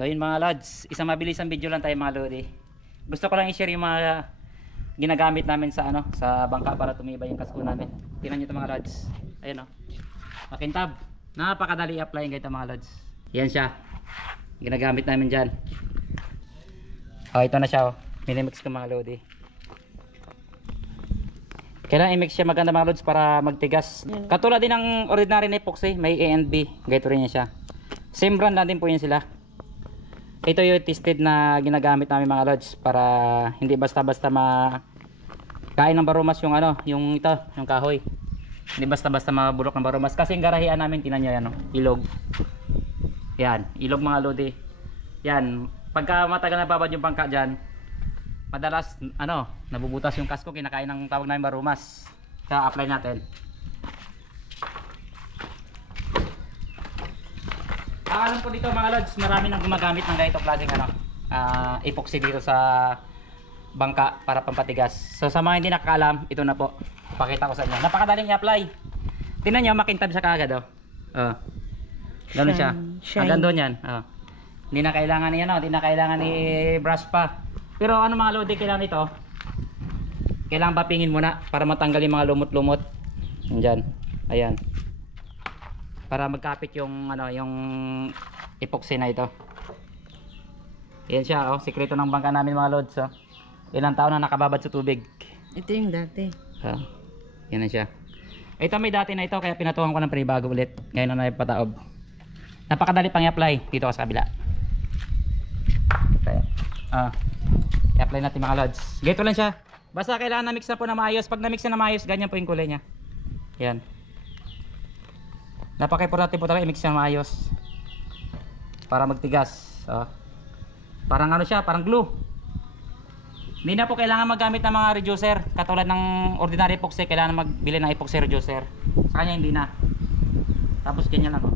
So yun mga lods, isang mabilisang video lang tayo mga lodi. Gusto ko lang i-share yung mga ginagamit namin sa sa bangka para tumibay yung kasko namin. Tingnan niyo 'to mga lods. Ayun makintab. Napakadali i-apply ng ganito mga lods. Yan siya. Ginagamit namin diyan. Ito na siya Minimix ko mga lodi. Kailangan i-mix siya maganda mga lods para magtigas. Katulad din ng ordinary na epoxy, may A and B. Ganito rin yan siya. Same brand lang din po yan sila. Ito yung tested na ginagamit namin mga lods para hindi basta-basta kain ng barumas yung yung kahoy. Hindi basta-basta mabulok ng barumas kasi yung garahian namin tinan niyo yan ilog. Yan, ilog mga lodi. Yan, pagka matagal na babad yung bangka diyan, madalas nabubutas yung kasko, kinakain ng tawag namin barumas. Kaya apply natin. Alam ko dito mga lods, marami nang gumagamit ng ganito klaseng epoxy dito sa bangka para pampatigas. So sa mga hindi nakakaalam, ito na po. Pakita ko sa inyo. Napakadaling i-apply. Tingnan niyo, makintab siya kaagad Ganun siya. Hanggang doon yan. Hindi na kailangan hindi na kailangan i-brush pa. Pero mga lodi, kailangan ito. Kailangan papingin muna para matanggal yung mga lumot-lumot. Diyan. Ayan. Para magkapit yung yung epoxy na ito. Yan siya sikreto ng bangka namin mga lods ilang taon na nakababad sa tubig. Ito yung dati. Yan na siya. Ito may dati na ito kaya pinatuhan ko ng panibago ulit. Ngayon na napataob. Napakadali pang i-apply dito sa kabila. Okay. I-apply natin mga lods. Ganito lang siya. Basta kailangan na-mix na po na maayos. Pag na-mix na maayos, ganyan po yung kulay niya. Yan. Napaka-importante po talaga i-mix siya maayos para magtigas. Parang siya, parang glue. Hindi na po kailangan magamit ng mga reducer katulad ng ordinary epoxy. Kailangan magbili ng epoxy reducer. Sa kanya hindi na. Tapos ganyan lang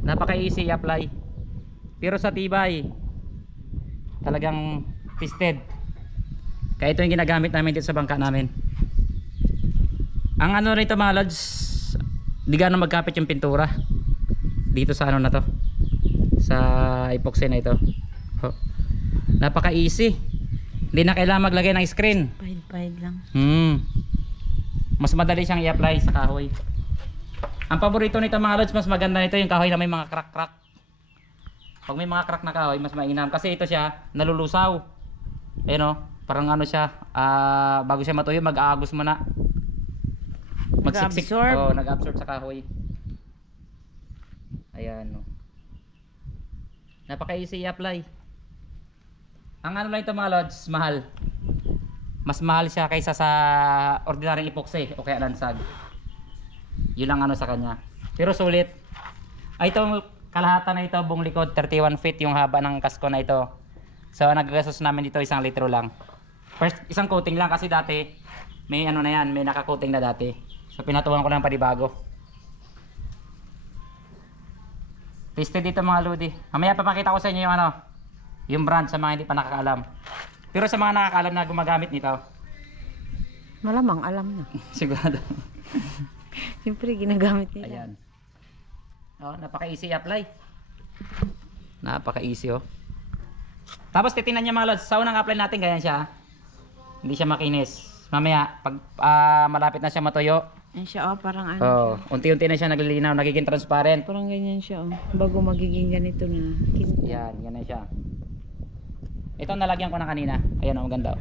napaka-easy i-apply. Pero sa tibay talagang tested. Kaya ito yung ginagamit namin dito sa bangka namin. Ang nito mga lods, di gano'ng magkapit yung pintura dito sa na to, sa epoxy na ito. Napaka easy. Hindi na kailangan maglagay ng screen. Pahid-pahid lang. Mas madali siyang i-apply sa kahoy. Ang paborito nito mga lods, mas maganda nito yung kahoy na may mga crack-crack. Pag may mga crack na kahoy, mas mainam kasi ito siya nalulusaw. Parang siya, bago siya matuyo, mag-aagos muna. Nag-absorb. Nag-absorb sa kahoy. Ayan napaka-easy i-apply. Ang lang ito mga lods, mahal. Mas mahal siya kaysa sa ordinary epoxy o kaya lansag. Yun lang sa kanya. Pero sulit. Itong kalahatan na ito, buong likod 31 feet yung haba ng kasko na ito. So nagagastos namin dito 1 litro lang. First, isang coating lang kasi dati may may naka-coating na dati. So pinatuhan ko lang panibago. Tested dito mga lodi. Mamaya papakita ko sa inyo yung brand sa mga hindi pa nakakaalam. Pero sa mga nakakaalam na gumagamit nito, malamang alam na. Sigurado. Siyempre ginagamit nila. Ayan. Napaka-easy i-apply. Napaka-easy Tapos titingnan niyo mga lods, sa unang apply natin ganyan siya. Hindi siya makinis. Mamaya pag malapit na siya matuyo, yan siya parang unti-unti na siya naglilinaw, nagiging transparent. Parang ganyan siya bago magiging ganito na. Yan na siya. Ito nalagyan ko na kanina. Ayan maganda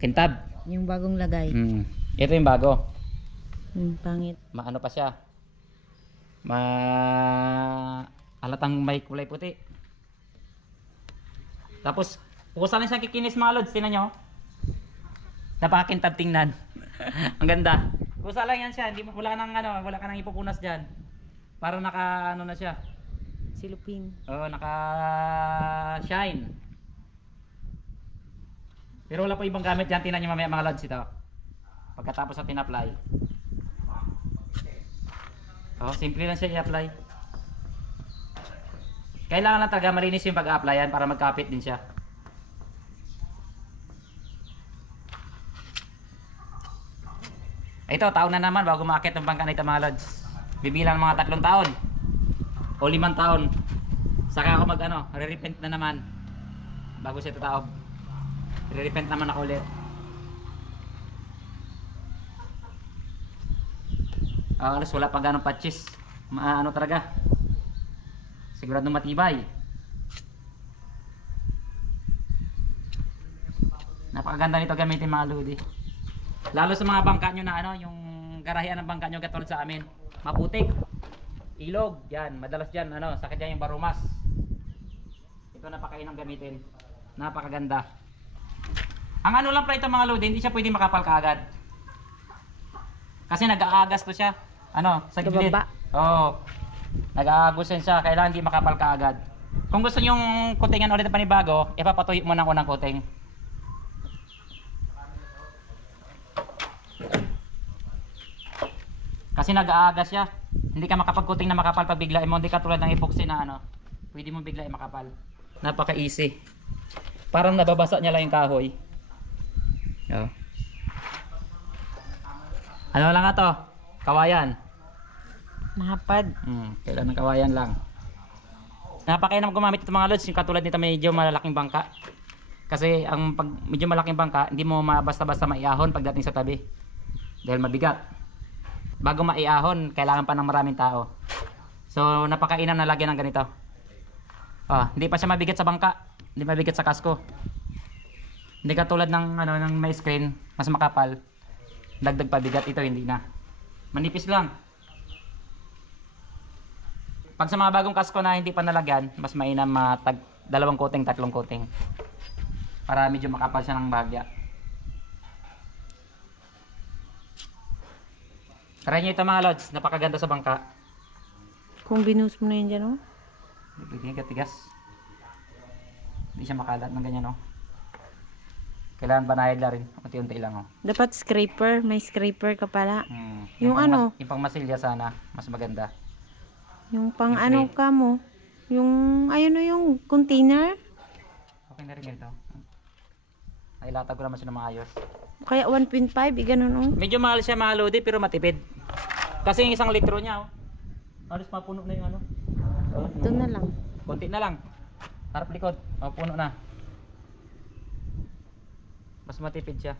kintab. Yung bagong lagay. Ito yung bago. Pangit. Maano pa siya. Halatang may kulay puti. Tapos kusa lang siya kikinis mga lods, tingnan nyo. Napakakintab tingnan. Ang ganda. Kusa lang yan siya, wala ka nang ipupunas diyan. Parang naka na siya. Silupin. Naka shine. Pero wala pa ibang gamit diyan, tingnan niyo mamaya mga lods ito. Pagkatapos sa tin-apply. Simple lang siya i-apply. Kailangan lang talaga malinis yung pag-applyan para magkapit din siya. Ito, taon na naman bago maakit ng bangka nito mga lods. Bibilang mga 3 taon. o 5 taon. Saka ako re-repent na naman. Bago siya tataob. Re-repent naman ako ulit. Alas wala pa ganong patches. Ano talaga. Sigurado matibay. Napakaganda nito gamitin mga lodi. Lalo sa mga bangka nyo na yung garahian ng bangka nyo katulad sa amin. Maputik. Ilog. Yan. Madalas dyan sakit dyan yung barumas. Ito napakainang gamitin. Napakaganda. Ang lang pala ito mga lodi, hindi siya pwede makapal kaagad. Kasi nag-aagas to siya. Sa gilid. Oo. Nag-aagos yan siya. Kailangan hindi makapal kaagad. Kung gusto nyong kutingan ulit na panibago, ipapatuyo mo ng unang kuting. Kasi nag-aagas siya. Hindi ka makapagkuting na makapal pag biglain mo. Hindi ka tulad ng epoxy na pwede mo biglain makapal. Napaka-easy. Parang nababasa niya lang yung kahoy. Oh. Ano lang to? Kawayan. Mahapad. Kailangan ng kawayan lang. Napakainam gumamit ito mga lods. Yung katulad nito medyo malalaking bangka. Kasi pag medyo malaking bangka, hindi mo basta-basta maiahon pagdating sa tabi. Dahil mabigat. Bago maiahon, kailangan pa ng maraming tao. So, napakainam na lagyan ng ganito. Hindi pa siya mabigat sa bangka. Hindi mabigat sa kasko. Hindi katulad ng may screen, mas makapal. Dagdag pabigat, ito hindi na. Manipis lang. Pag sa mga bagong kasko na hindi pa nalagyan, mas mainam 2 coating, 3 coating. Para medyo makapal siya ng bagya. Try nyo ito mga lods, napakaganda sa bangka. Kung binus mo na yun dyan, Bigyan katigas. Hindi siya makalat ng ganyan, Kailangan banayad na rin, unti-unti lang, Dapat scraper, may scraper ka pala. Yung yung pang masilya sana, mas maganda. Yung pang Yung ka mo. Yung, yung container. Okay na rin ganito. Ay, latag ko naman siya ng maayos. Kaya 1.5, ganun, Medyo mahal siya mga lodi, pero matipid. Kasi yung 1 litro niya, alos mapuno na yung Ito na lang. konti na lang. Harap likod, puno na. Mas matipid siya.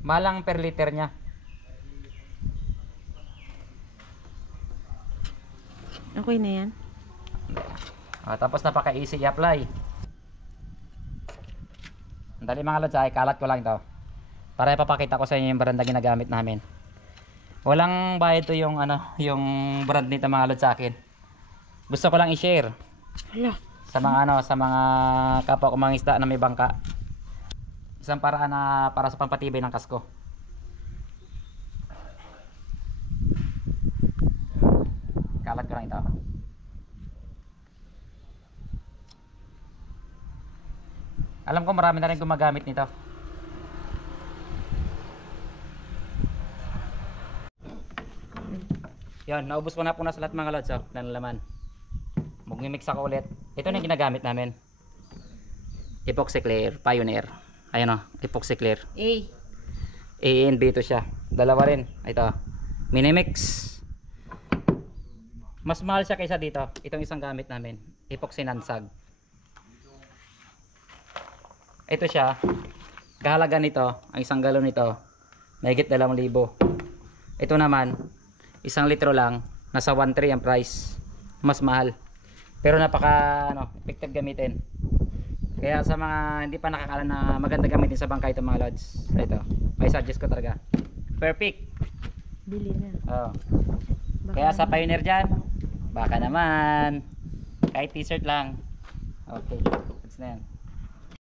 Malang per liter niya. Okay na yan. Tapos napaka-easy i-apply. Ang dali mga lods, kalat ko lang ito. Para ipapakita ko sa inyo yung brand na ginagamit namin. Walang bayad to yung brand nito mga lods sa akin. Gusto ko lang i-share. Hala. Sa mga kapwa ko mga isda na may bangka. Isang paraan para sa pampatibay ng kasko. Kalat ko lang ito. Alam ko marami na rin gumagamit nito. Yan, naubos ko na po na sa lahat mga lods, ng laman. Mag-mix ako ulit. Ito na yung ginagamit namin. Epoxy Clear, Pioneer. Ayun Epoxy Clear. A and B ito siya. Dalawa rin. Ito. Minimix. Mas mahal siya kaysa dito. Itong isang gamit namin. Epoxy Nansag. Ito siya. Kahalaga nito, ang isang galon nito, mahigit 2,000. Ito naman, 1 litro lang, nasa 1.3 ang price. Mas mahal. Pero napaka effective gamitin. Kaya sa mga hindi pa nakakaalam na maganda gamitin sa bangka ito mga lods. Ito, may suggest ko talaga. Perfect. Bili na. Kaya sa Pioneer dyan, baka naman. Kahit t-shirt lang. Okay, that's na yan.